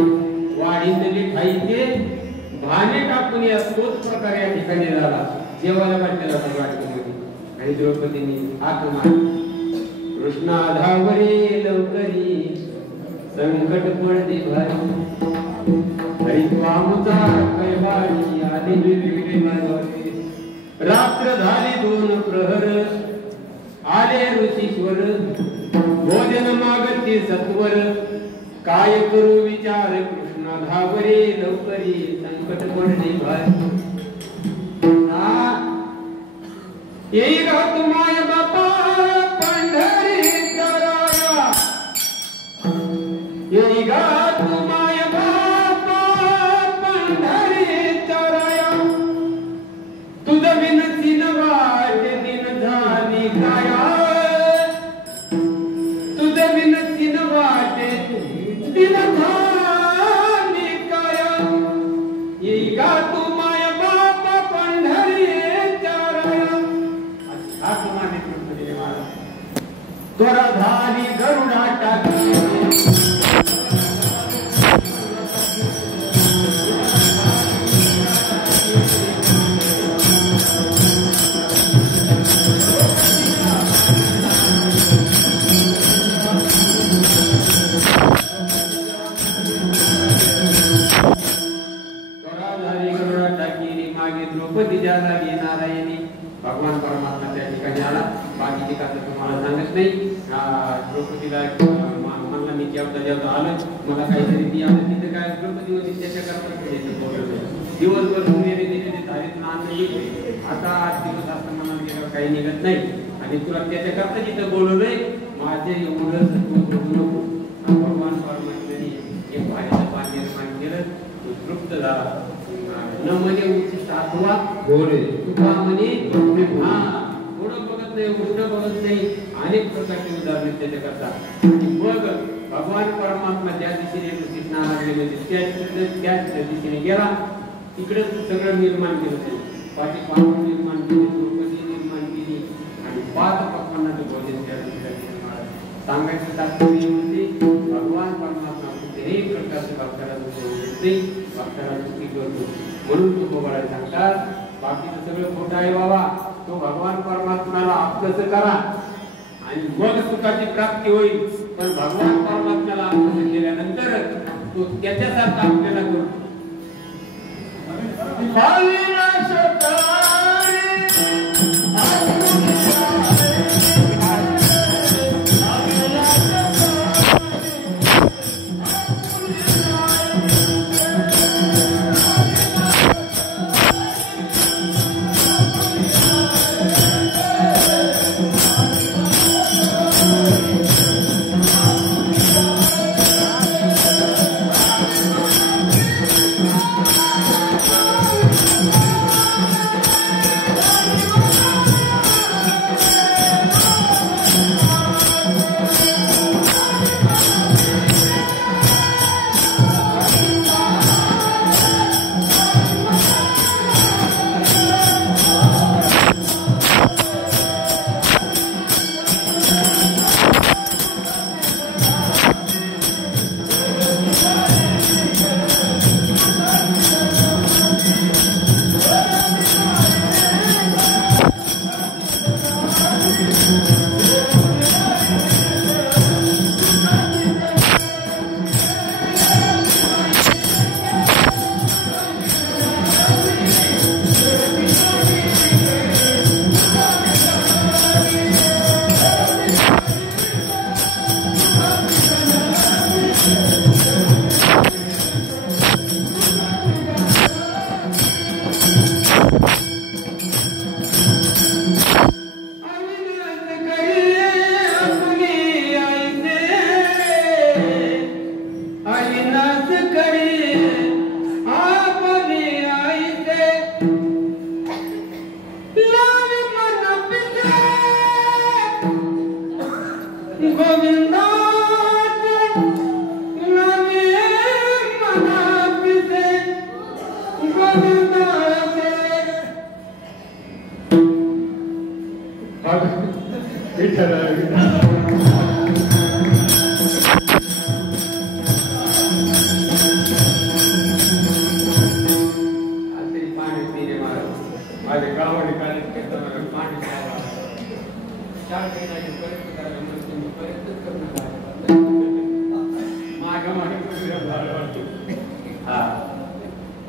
वाढीतली खायचे भाने टाकून या तोच प्रकार या ठिकाणी झाला. जेवायला वाटलेला वाटमध्ये आणि द्रौपदीने हात मारला. कृष्णा धावरे लवकरी संकट पडते भारी हरिद्वामुचा कैवारी आली विविधे मार्गावरती. रात्र झाली 2 प्रहर आले ऋषीश्वर भोजन मागते सत्वर. काय करू विचार कृष्णा धावरे लवकरी संकट पडते भारी. येई गा तुम्हाय बापा पंढरी कराया येई गा तुम्हाय बापा पंढरी कराया. तुझ विनती न वाटे दिन झाली काया. तुझ विनती न वाटे दिन झाली काया. येई गा तुम्हाय बापा पंढरी कराया. त्वरा झाली गरुडा टाकी मागे द्रौपदीच्या झाली नारायणी. भगवान परमात्मा त्या ठिकाणी आला. बाकीची कथा तुम्हाला सांगत नाही. द्रौपदीला म्हणला मी जेवता आलं मला काहीतरी ती आवडत तिथे काय द्रौपदी होती त्याच्या करता दिवसभर सूर्याने दिलेले धारीतून अन्न घेतले. आता 8 दिवस असं मनात गेल्यावर काही निघत नाही आणि तुला त्याच्या करता जिथं बोलवलंय माझे एवढं नको. भगवान परमात्म्याने एक भारीचं पान निर्माण केलं. तो तृप्त झाला. न म्हणे उच्च आठवा घोडे तुका म्हणे हा थोडं बघत नाही उलटं बघत नाही. अनेक प्रकारचे उदाहरण त्याच्या करता. मग भगवान परमात्मा ज्या दिशेने स्नानाला गेले त्याच दिशेने गेला. तिकडे सगळं निर्माण केलं. पाठी पाहून निर्माण केली द्रौपदी निर्माण केली आणि 5 पक्वानाचं भोजन त्या ठिकाणी सांगायचं तात्पर्य म्हणजे भगवान परमात्मा कुठल्याही प्रकारचे भक्ताला भक्ताला चुकी करतो म्हणून तो बोलायला सांगतात. बाकीचं सगळं खोटं आहे बाबा. तो भगवान परमात्म्याला आपलंच करा आणि मग सुखाची प्राप्ती होईल. पण भगवान परमात्म्याला आपलं केल्यानंतर तो त्याच्यासारखा आपल्याला करतो.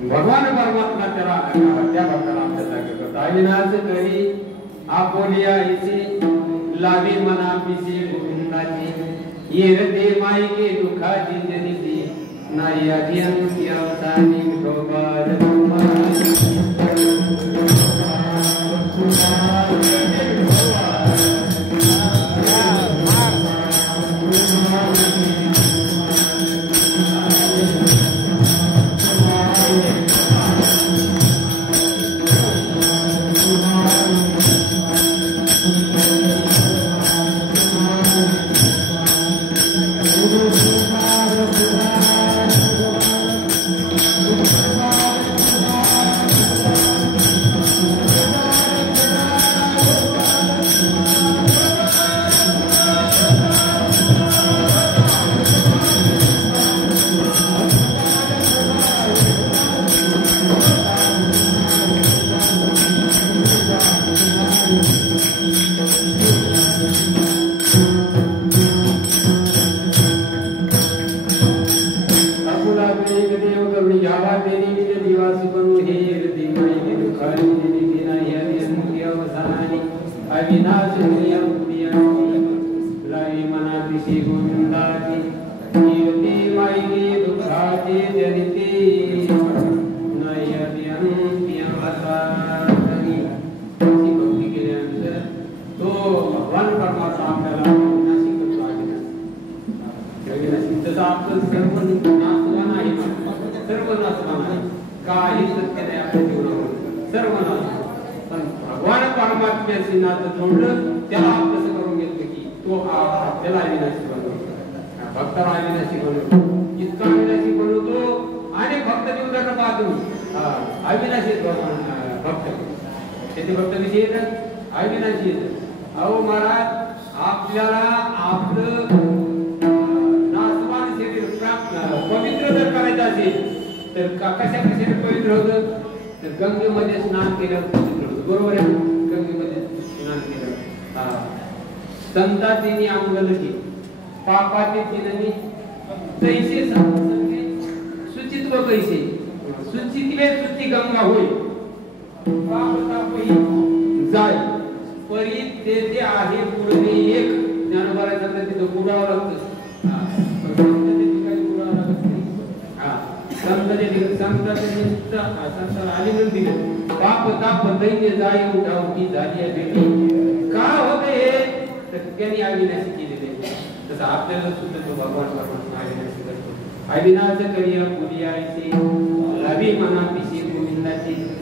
भगवान परमात्मा त्याला त्या भक्ताला आमच्या जागे करतो. अविनाश करी आपोलिया इथे लावी मना पिसे गोविंदाची येरते माईके दुखाची जनिती नाही अभियंती अवसानी गोपाल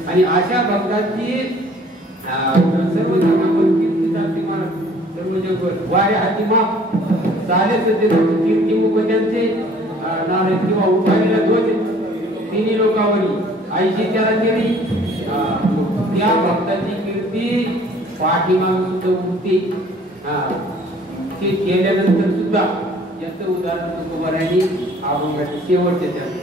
आणि अशा भक्तांची सर्व सर्व जगभर वारे हाती माप चाले कीर्तिमुख त्यांचे किंवा उठालेल्या ध्वज तिन्ही लोकांवरील आईची त्याला केली त्या भक्ताची कीर्ती पाठीमाग सुद्धा उठते ते केल्यानंतर सुद्धा याचं उदाहरण तुकोबारायांनी अभंगाचे शेवटचे त्याला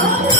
Ah!